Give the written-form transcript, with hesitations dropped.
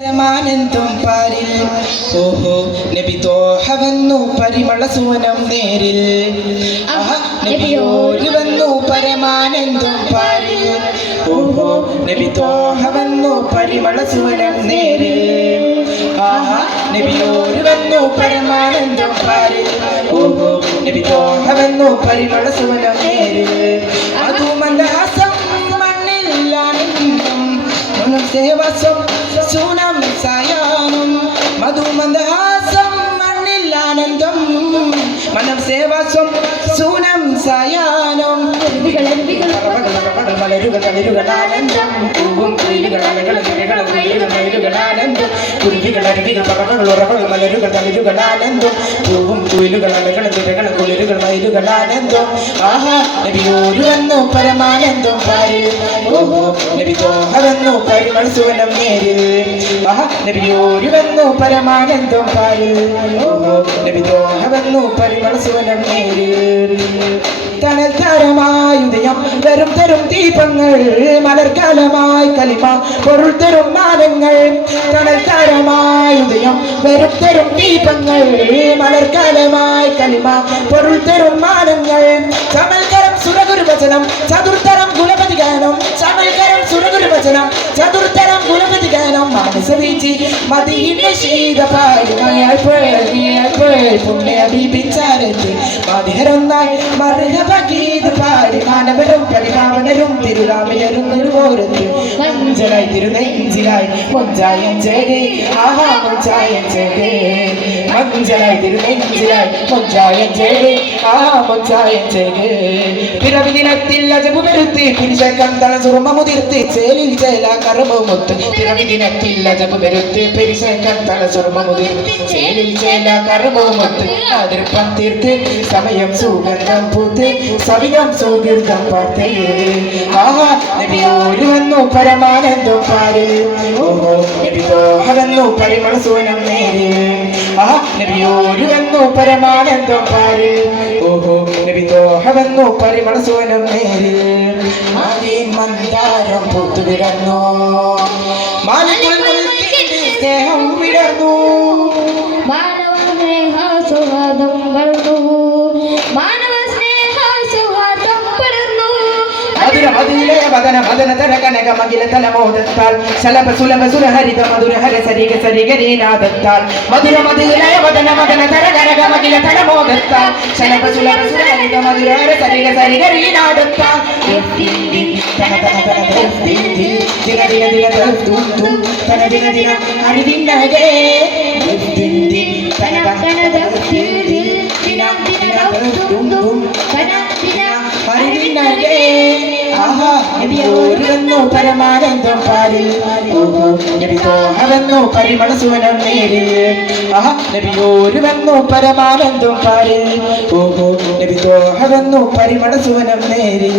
പരമാനന്ദം പാരിൽ ഓഹോ നബി തോഹ വന്നു പരിമള സുവനം നേരിൽ നബിയോര് വന്നു പരമാനന്ദം പാരിൽ ഓഹോ നബി തോഹ വന്നു പരിമള സുവനം നേരിൽ നബിയോര് വന്നു പരമാനന്ദം പാരിൽ ഓഹോ നബി തോഹ വന്നു പരിമള സുവനം നേരിൽ അതുമന്ദഹാസം മണ്ണില്ലാനന്ദം സേവസം സൂനം സായാനം മധുമന്ദഹാസം മണ്ണില്ലാനന്ദം മനം സേവസം സൂനം സായാനം മലരുകളാനന്ദം പൂവും കുയിലുകളാനന്ദം കുരുവികളരുവികൾ പറവകളുറവകൾ മലരുകൾ തളിരുകളാനന്ദം പൂവും കുയിലുകളകൾ തിരകൾ കുളിരുകൾ മയിലുകളാനന്ദം ആഹാ നബിയോര് വന്നു പരമാനന്ദം പാരിൽ ഓഹോ നബി തോഹ വന്നു പരിമള സുവനം നേരിൽ ആഹാ നബിയോര് വന്നു പരമാനന്ദം പാരിൽ ഓഹോ നബി തോഹ വന്നു പരിമള സുവനം നേരിൽ തണൽ താരമായി ഉദയം വരും തരും ദീപങ്ങൾ മലർക്കാലമായി കലിമ പൊരുൾ തരും മാനങ്ങൾ തണൽ താരമായി ഉദയം വരും തരും ദീപങ്ങൾ മലർക്കാലമായി കലിമ പൊരുൾ തരും മാനങ്ങൾ ചമൽക്കരം സുരഗുരുവചനം ചതുർത്തരം കുലപതി ഗാനം ചമൽക്കരം സുരഗുരുവചനം ചതുർത്തരം കുലപതി ഗാനം മാനസവീചി മദീന ശീതപാലുമയായി പുണ്യ ബീപിച്ചാരത്തിൽ മതിഹരൊന്നായി മർഹബഗീത് പാടി മാനവരും പരിപാവനരും തിരുരാമയരും തിരുവോരത്ത് മഞ്ചലായി തിരുനെഞ്ചിലായി മൊഞ്ചായം ചേരേ ആഹാ മൊഞ്ചായം ചേരേ മഞ്ചലായി തിരുനെഞ്ചിലായി മൊഞ്ചായം ചേരേ ആഹാ മൊഞ്ചായം ചേരേ പിറവി ദിനത്തിൽ അജബു വരുത്തി പിരിശക്കന്തള സുറുമ മുതിർത്തി ചേലിൽ ചേല കർമ്മമൊത്ത് പിറവി ദിനത്തിൽ അജബു വരുത്തി പിരിശക്കന്തള സുറുമ മുതിർത്തി ചേലിൽ ചേല കർമ്മമൊത്ത് അതിർപ്പം തീർത്ത് സമയം സുഗന്ധം പൂത്ത് സവികം സുഗന്ധം പാർത്തേ ആഹാ നബിയോര് വന്നു പരമാനന്ദം പാരിൽ ഓഹോ നബി തോഹ വന്നു പരിമള സുവനം നേരിൽ ആഹാ നബിയോര് വന്നു പരമാനന്ദം പാരിൽ ഓഹോ നബി തോഹ വന്നു പരിമള സുവനം നേരിൽ ആദീൻ മന്ദാരം പൂത്തു വിടർന്നു മാലികുൽ മുൽക്കിന്റെ സ്നേഹം വിടർന്നു മാനവ സ്നേഹ സൗഹാർദ്ദം വളർന്നു മാനവ സ്നേഹ സൗഹാർദ്ദം പടർന്നു മധുര മദന മദന തര കനക മകില തലമോദത്താൽ ശലഭ സുലഭ സുരഹരിത മധുര ഹര സരിഗ സരിഗരീനാദത്താൽ മധുര മദന മദന തര കനക മകില തലമോദത്താൽ ശലഭ സുലഭ സുരഹരിത മധുര ഹര സരിഗ സരിഗരീനാദത്താൽ തന തന തന ദിന ദിന ദിന തും തും തന ദിന ദിന അറിവിന്നകേ തന തന ദിന ദിന തും തും തന ദിന അറിവിന്നകേ ആഹാ നബിയോര് വന്നു പരമാനന്ദം പാരിൽ ഓഹോ നബി തോഹ വന്നു പരിമള സുവനം നേരിൽ ആഹാ നബിയോര് വന്നു പരമാനന്ദം പാരിൽ ഓഹോ നബി തോഹ വന്നു പരിമള സുവനം നേരിൽ